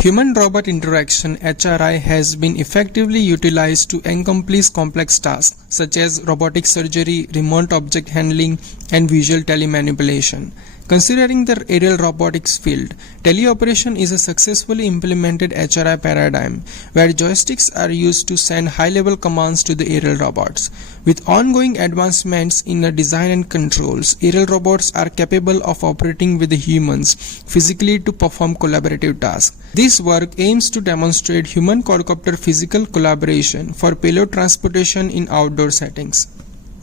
Human-robot interaction (HRI) has been effectively utilized to accomplish complex tasks such as robotic surgery, remote object handling, and visual telemanipulation. Considering the aerial robotics field, teleoperation is a successfully implemented HRI paradigm where joysticks are used to send high-level commands to the aerial robots. With ongoing advancements in the design and controls, aerial robots are capable of operating with the humans physically to perform collaborative tasks. This work aims to demonstrate human-quadcopter physical collaboration for payload transportation in outdoor settings.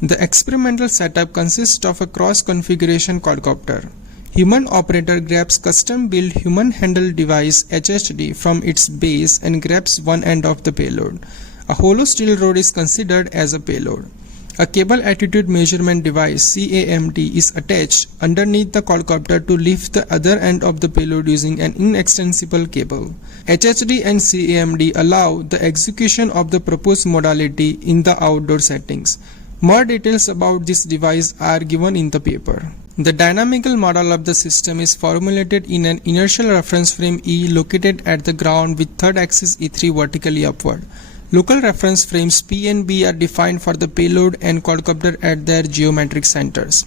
The experimental setup consists of a cross-configuration quadcopter. Human operator grabs custom-built human-handled device HHD from its base and grabs one end of the payload. A hollow steel rod is considered as a payload. A cable attitude measurement device CAMD is attached underneath the quadcopter to lift the other end of the payload using an inextensible cable. HHD and CAMD allow the execution of the proposed modality in the outdoor settings. More details about this device are given in the paper. The dynamical model of the system is formulated in an inertial reference frame E located at the ground with third axis E3 vertically upward. Local reference frames P and B are defined for the payload and quadcopter at their geometric centers.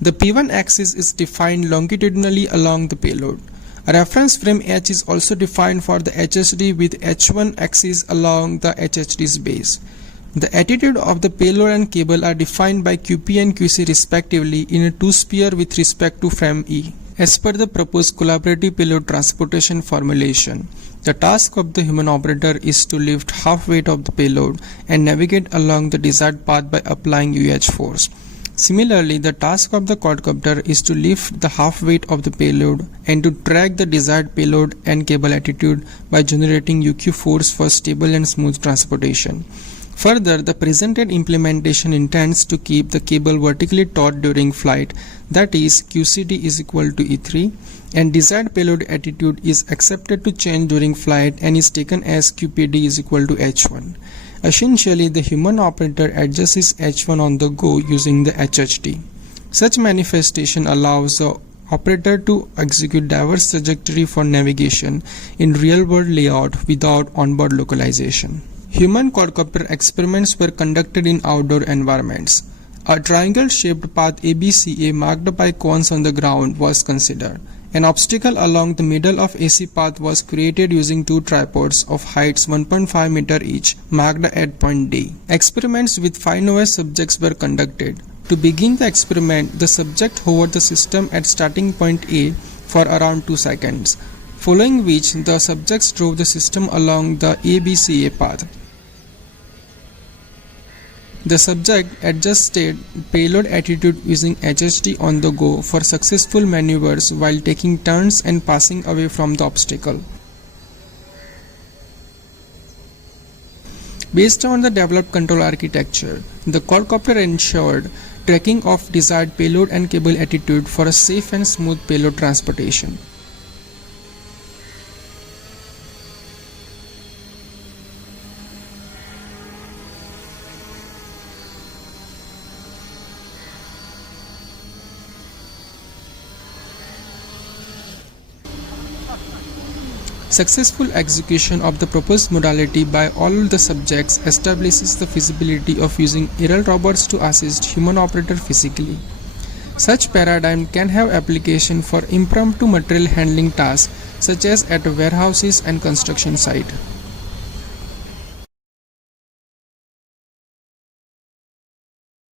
The P1 axis is defined longitudinally along the payload. A reference frame H is also defined for the HHD with H1 axis along the HHD's base. The attitude of the payload and cable are defined by QP and QC respectively in a two-sphere with respect to frame E. As per the proposed collaborative payload transportation formulation, the task of the human operator is to lift half weight of the payload and navigate along the desired path by applying UH force. Similarly, the task of the quadcopter is to lift the half weight of the payload and to track the desired payload and cable attitude by generating UQ force for stable and smooth transportation. Further, the presented implementation intends to keep the cable vertically taut during flight, that is, QCD is equal to E3, and desired payload attitude is accepted to change during flight and is taken as QPD is equal to H1. Essentially, the human operator adjusts H1 on the go using the HHD. Such manifestation allows the operator to execute diverse trajectory for navigation in real-world layout without onboard localization. Human-Quadcopter experiments were conducted in outdoor environments. A triangle-shaped path ABCA marked by cones on the ground was considered. An obstacle along the middle of AC path was created using two tripods of heights 1.5 meter each, marked at point D. Experiments with 5 novice subjects were conducted. To begin the experiment, the subject hovered the system at starting point A for around 2 seconds, following which the subjects drove the system along the ABCA path. The subject adjusted payload attitude using HHD on the go for successful maneuvers while taking turns and passing away from the obstacle. Based on the developed control architecture, the quadcopter ensured tracking of desired payload and cable attitude for a safe and smooth payload transportation. Successful execution of the proposed modality by all the subjects establishes the feasibility of using aerial robots to assist human operator physically. Such paradigm can have application for impromptu material handling tasks such as at warehouses and construction site.